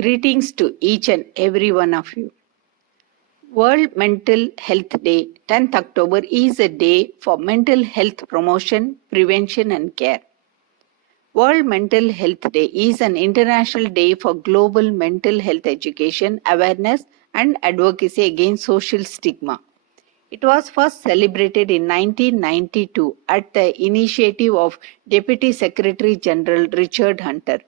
Greetings to each and every one of you. World Mental Health Day, 10th October, is a day for mental health promotion, prevention, and care. World Mental Health Day is an international day for global mental health education, awareness, and advocacy against social stigma. It was first celebrated in 1992 at the initiative of Deputy Secretary General Richard Hunter.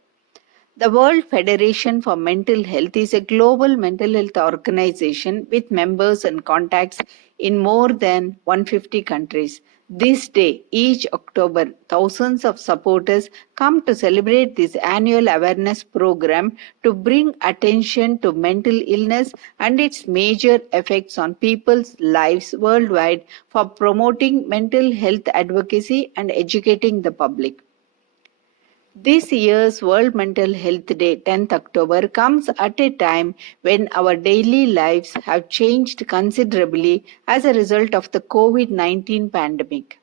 The World Federation for Mental Health is a global mental health organization with members and contacts in more than 150 countries. This day, each October, thousands of supporters come to celebrate this annual awareness program to bring attention to mental illness and its major effects on people's lives worldwide for promoting mental health advocacy and educating the public. This year's World Mental Health Day, 10th October, comes at a time when our daily lives have changed considerably as a result of the COVID-19 pandemic.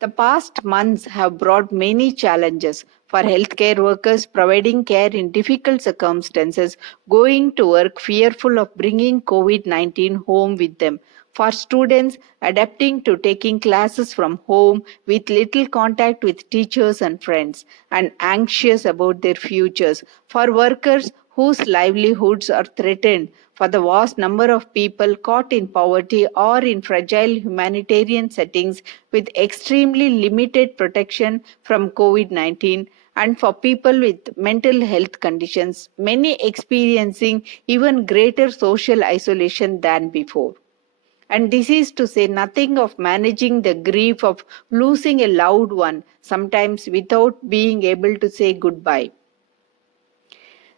The past months have brought many challenges for healthcare workers providing care in difficult circumstances, going to work fearful of bringing COVID-19 home with them, for students adapting to taking classes from home with little contact with teachers and friends, and anxious about their futures, for workers whose livelihoods are threatened, for the vast number of people caught in poverty or in fragile humanitarian settings with extremely limited protection from COVID-19, and for people with mental health conditions, many experiencing even greater social isolation than before. And this is to say nothing of managing the grief of losing a loved one, sometimes without being able to say goodbye.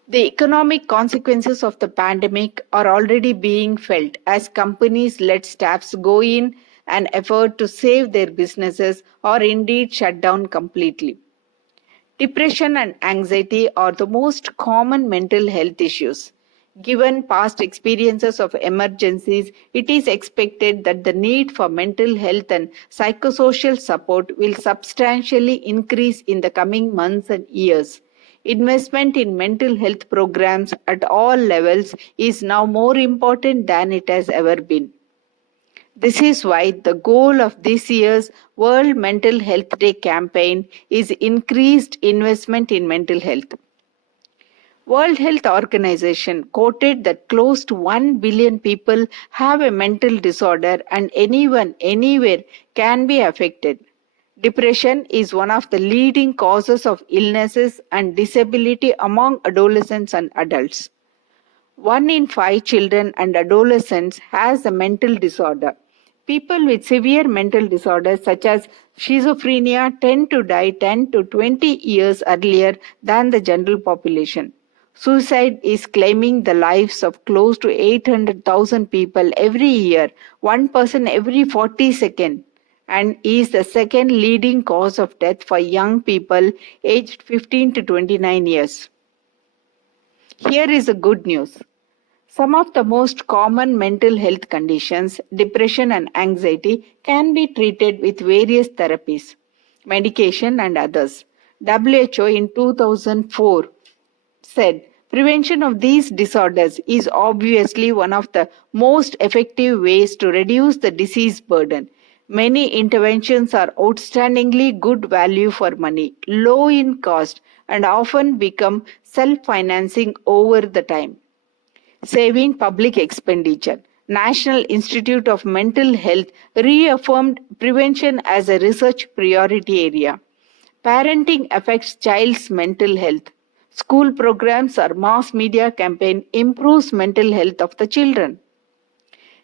The economic consequences of the pandemic are already being felt as companies let staffs go in an effort to save their businesses or indeed shut down completely. Depression and anxiety are the most common mental health issues. Given past experiences of emergencies, it is expected that the need for mental health and psychosocial support will substantially increase in the coming months and years. Investment in mental health programs at all levels is now more important than it has ever been. This is why the goal of this year's World Mental Health Day campaign is increased investment in mental health. World Health Organization quoted that close to 1 billion people have a mental disorder and anyone, anywhere can be affected. Depression is one of the leading causes of illnesses and disability among adolescents and adults. 1 in 5 children and adolescents has a mental disorder. People with severe mental disorders such as schizophrenia tend to die 10 to 20 years earlier than the general population. Suicide is claiming the lives of close to 800,000 people every year, 1 person every 40 seconds, and is the second leading cause of death for young people aged 15 to 29 years. Here is the good news. Some of the most common mental health conditions, depression and anxiety, can be treated with various therapies, medication and others. WHO in 2004 said, prevention of these disorders is obviously one of the most effective ways to reduce the disease burden. Many interventions are outstandingly good value for money, low in cost, and often become self-financing over the time. Saving public expenditure. National Institute of Mental Health reaffirmed prevention as a research priority area. Parenting affects child's mental health. School programs or mass media campaign improves mental health of the children.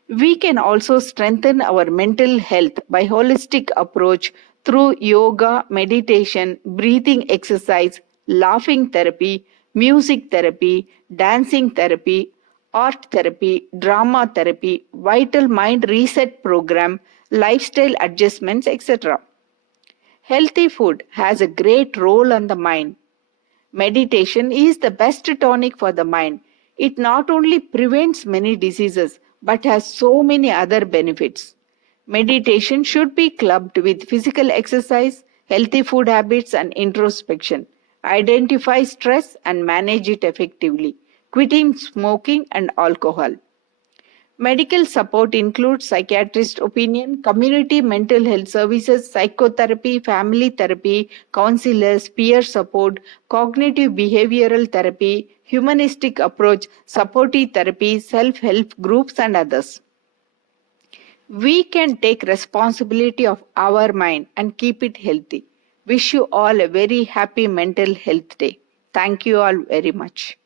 We can also strengthen our mental health by holistic approach through yoga, meditation, breathing exercise, laughing therapy, music therapy, dancing therapy, art therapy, drama therapy, vital mind reset program, lifestyle adjustments, etc. Healthy food has a great role on the mind. Meditation is the best tonic for the mind. It not only prevents many diseases but has so many other benefits. Meditation should be clubbed with physical exercise, healthy food habits, and introspection. Identify stress and manage it effectively. quitting smoking and alcohol. Medical support includes psychiatrist opinion, community mental health services, psychotherapy, family therapy, counselors, peer support, cognitive behavioral therapy, humanistic approach, supportive therapy, self-help groups, and others. We can take responsibility of our mind and keep it healthy. Wish you all a very happy mental health day. Thank you all very much.